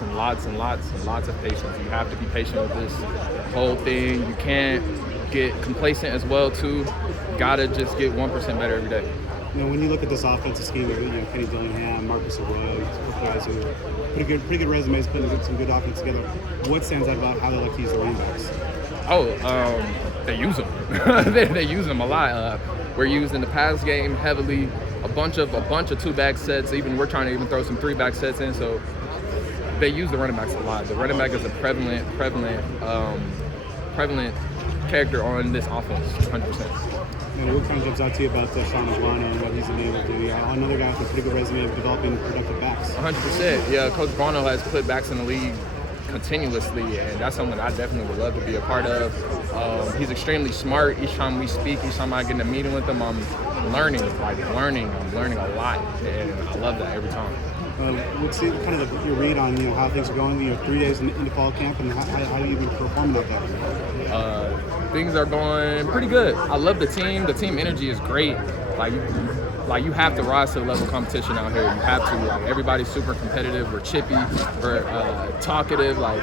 And lots and lots and lots of patience. You have to be patient with this whole thing. You can't get complacent as well too. Gotta just get 1% better every day. When you look at this offensive scheme of Kenny Dillingham, Marcus Arroyo, guys who pretty good resumes, putting some good offense together, what stands out about how they like to use the running backs? They use them. they use them a lot. We're used in the pass game heavily. A bunch of 2-back sets. We're trying to throw some 3-back sets in. So they use the running backs a lot. The running back is a prevalent character on this offense, 100%. And what kind of jumps out to you about Sean Aguano and what he's been able to do? Another guy with a pretty good resume of developing productive backs. 100%. Yeah, Coach Aguano has put backs in the league continuously, and that's something I definitely would love to be a part of. He's extremely smart. Each time we speak, each time I get in a meeting with him, I'm learning a lot, and I love that every time. What's kind of your read on how things are going? 3 days into fall camp, and how you've been performing out there? Things are going pretty good. I love the team. The team energy is great. Like you have to rise to the level of competition out here. You have to. Like, everybody's super competitive. We're chippy. We're talkative. Like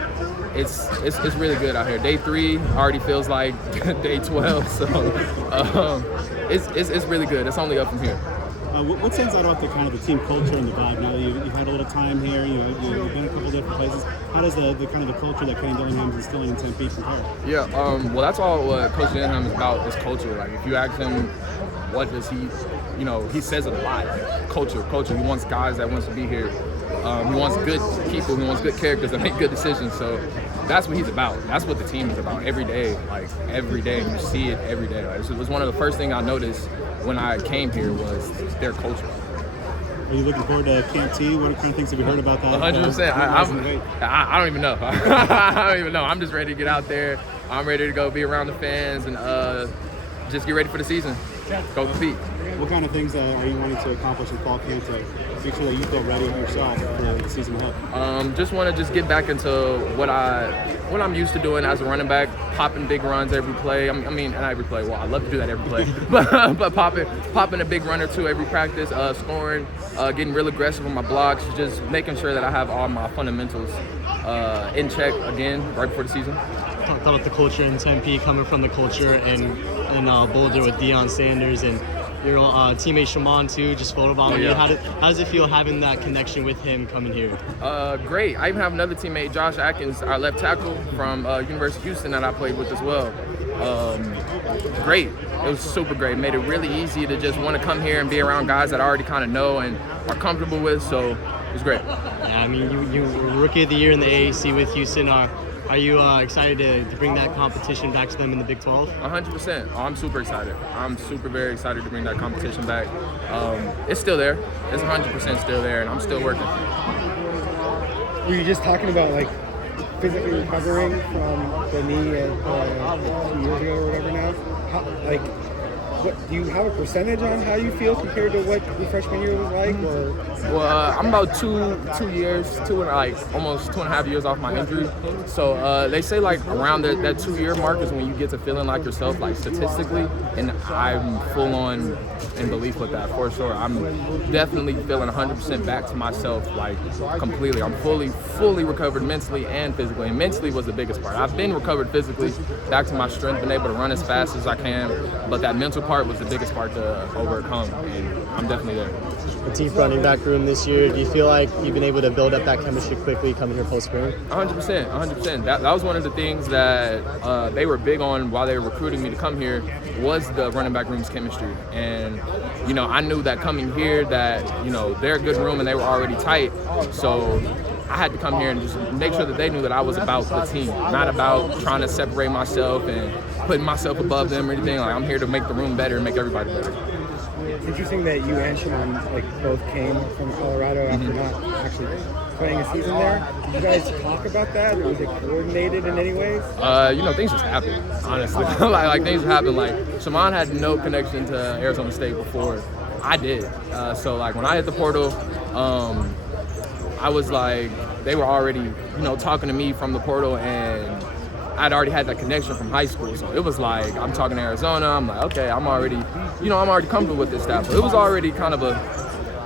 it's really good out here. Day 3 already feels like day 12. So it's really good. It's only up from here. What stands out about the kind of the team culture and the vibe now that you've had a little time here? You've been a couple different places. How does the kind of the culture that Kenny Dillingham is instilling in Tempe compare? Yeah. Well, that's all what Coach Dillingham is about. Is culture. Like if you ask him, what does he? He says it a lot. Like, culture. He wants guys that wants to be here. He wants good people. He wants good characters that make good decisions. So that's what he's about. That's what the team is about every day. Like every day, you see it every day. Like, it was one of the first things I noticed when I came here was their culture. Are you looking forward to Camp T? What kind of things have you heard about that? 100%. I don't even know. I don't even know. I'm just ready to get out there. I'm ready to go be around the fans and just get ready for the season. Go compete. What kind of things are you wanting to accomplish in fall camp to make sure that you feel ready yourself for the season ahead? Just want to get back into what I'm used to doing as a running back, popping big runs every play. I mean, not every play. Well, I love to do that every play, but popping a big run or two every practice, scoring, getting real aggressive on my blocks, just making sure that I have all my fundamentals in check again right before the season. Talked about the culture in Tempe, coming from the culture in Boulder with Deion Sanders and your teammate Shaman too, just photobombing you. How does it feel having that connection with him coming here? Great. I even have another teammate, Josh Atkins, our left tackle from University of Houston that I played with as well. Great. It was super great. It made it really easy to just want to come here and be around guys that I already kind of know and are comfortable with, so it was great. Yeah, I mean, you were Rookie of the Year in the AAC with Houston. Are you excited to bring that competition back to them in the Big 12? 100%. Oh, I'm super excited. I'm very excited to bring that competition back. It's still there. It's 100% still there, and I'm still working. Were you just talking about like physically recovering from the knee 2 years ago or whatever now? What, do you have a percentage on how you feel compared to what your freshman year was like? Or? Well, I'm about almost 2.5 years off my injury. So they say like around that 2-year mark is when you get to feeling like yourself, like statistically. And I'm full on in belief with that for sure. I'm definitely feeling 100% back to myself, like completely. I'm fully recovered mentally and physically. And mentally was the biggest part. I've been recovered physically, back to my strength, been able to run as fast as I can. But that mental part was the biggest part to overcome, and I'm definitely there. The deep running back room this year, do you feel like you've been able to build up that chemistry quickly coming here post-spring? 100%. That was one of the things that they were big on while they were recruiting me to come here was the running back room's chemistry. And, I knew that coming here that, they're a good room and they were already tight. So I had to come here and just make sure that they knew that I was about the team, not about trying to separate myself and putting myself above them or anything. Like, I'm here to make the room better and make everybody better. It's interesting that you and Shimon both came from Colorado after not actually playing a season there. Did you guys talk about that? Or was it coordinated in any ways? Things just happen, honestly. like things happen. Like Shimon had no connection to Arizona State before I did. So when I hit the portal, I was like, they were already, talking to me from the portal, and I'd already had that connection from high school. So it was like, I'm talking to Arizona. I'm like, okay, I'm already comfortable with this stuff. So it was already kind of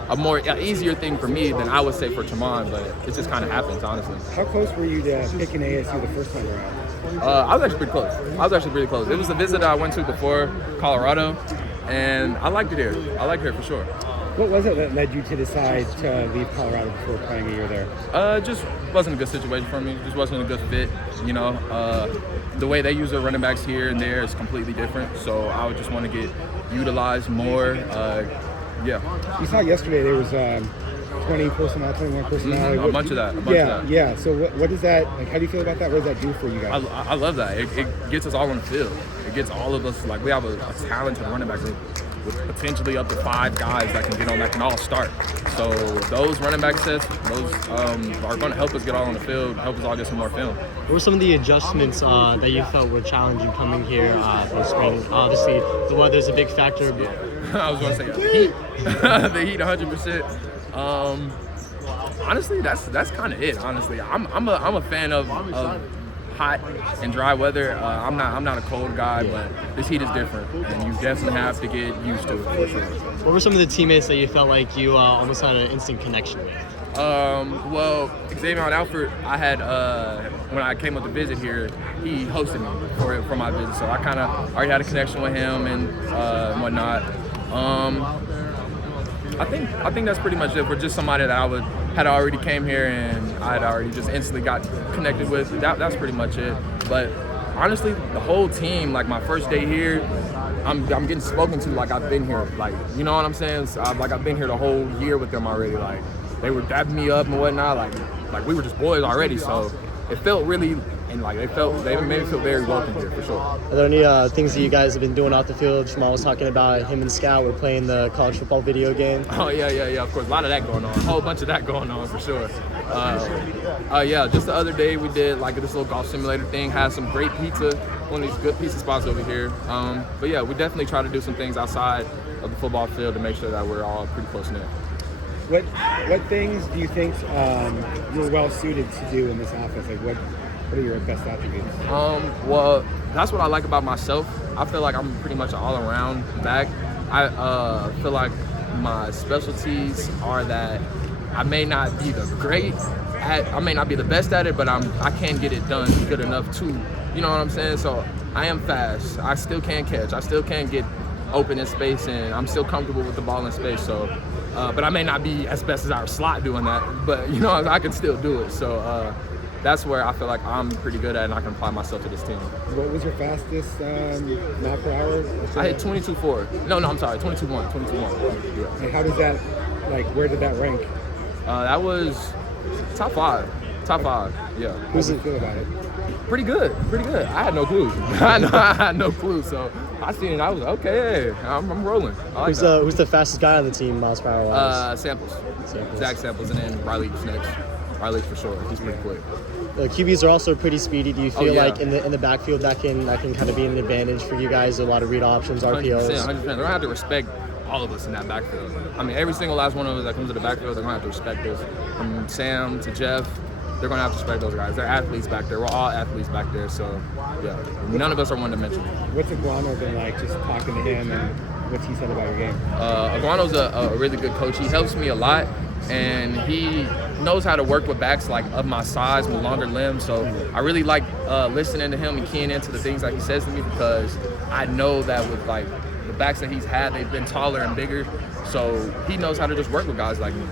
a more easier thing for me than I would say for Tremont, but it just kind of happens, honestly. How close were you to picking ASU the first time around? I was actually pretty close. It was a visit I went to before Colorado, and I liked it here. I liked it here for sure. What was it that led you to decide to leave Colorado before playing a year there? Just wasn't a good situation for me. Just wasn't a good fit. You know, the way they use their running backs here and there is completely different. So I would just want to get utilized more. Yeah. You saw yesterday there was 20 personnel, 21 personnel. A bunch of that. Yeah. So what does that, like, how do you feel about that? What does that do for you guys? I love that. It gets us all on the field. It gets all of us, like, we have a talented running back group with potentially up to 5 guys that can get on, that can all start. So those running back sets, those are going to help us get all on the field, help us all get some more film. What were some of the adjustments that you felt were challenging coming here for spring? Obviously, the weather's a big factor. I was going to say heat. The heat, 100%. Honestly, that's kind of it. Honestly, I'm a fan of hot and dry weather. I'm not a cold guy, but this heat is different, and you definitely have to get used to it for sure. What were some of the teammates that you felt like you almost had an instant connection with? Well, Xavier Alford, I had when I came up to visit here, he hosted me for my visit, so I kind of already had a connection with him and whatnot. I think that's pretty much it for just somebody that had already came here and I had already just instantly got connected with. That's pretty much it. But honestly, the whole team, like my first day here, I'm getting spoken to like I've been here. Like, you know what I'm saying? So I've been here the whole year with them already. Like, they were dabbing me up and whatnot. Like we were just boys already. So it felt really, and like they made me feel very welcome here for sure. Are there any things that you guys have been doing off the field? Jamal was talking about him and Scout were playing the college football video game. Oh yeah, of course, a lot of that going on, a whole bunch of that going on for sure. Yeah, just the other day we did like this little golf simulator thing, had some great pizza, one of these good pizza spots over here. But yeah, we definitely try to do some things outside of the football field to make sure that we're all pretty close knit. What things do you think you're well suited to do in this offense? Like what are your best attributes? Well, that's what I like about myself. I feel like I'm pretty much an all-around back. I feel like my specialties are that I may not be I may not be the best at it, but I can get it done good enough too. You know what I'm saying? So I am fast. I still can catch. I still can get open in space, and I'm still comfortable with the ball in space. So, but I may not be as best as our slot doing that, but you know I can still do it. So that's where I feel like I'm pretty good at, and I can apply myself to this team. What was your fastest mile per hour? I hit 22.4. No, I'm sorry, 22.1. 22.1. Yeah. And how does that, like, where did that rank? That was top 5. Top 5. Yeah. How did you feel about it? Pretty good. I had no clue. I had no clue. So I seen it. I was like, okay, I'm rolling. I like who's the fastest guy on the team, miles per hour wise? Samples. Zach Samples, and then Riley's next. Riley for sure. He's pretty quick. The QBs are also pretty speedy. Do you feel like in the backfield that can kind of be an advantage for you guys? A lot of read options, RPOs. 100%. They're gonna have to respect all of us in that backfield. I mean, every single last one of us that comes to the backfield, they're gonna have to respect us. From Sam to Jeff, they're gonna have to respect those guys. They're athletes back there. We're all athletes back there. So yeah, none of us are one-dimensional. What's Iguano been like? Just talking to him and what's he said about your game? Iguano's a really good coach. He helps me a lot, and he knows how to work with backs like of my size with longer limbs. So I really like listening to him and keying into the things that he says to me, because I know that with like the backs that he's had, they've been taller and bigger. So he knows how to just work with guys like me.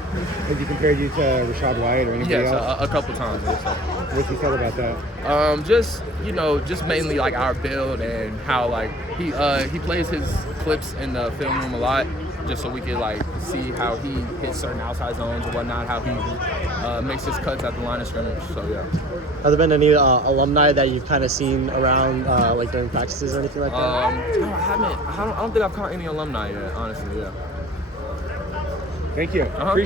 Has he compared you to Rashad White or anybody else? Yes, a couple times. What's he said about that? Just mainly like our build and how like he plays his clips in the film room a lot, just so we could like see how he hits certain outside zones and whatnot, how he makes his cuts at the line of scrimmage. So yeah. Have there been any alumni that you've kind of seen around like during practices or anything like that? No, I haven't. I don't think I've caught any alumni yet, honestly. Yeah. Thank you. Uh-huh. Appreciate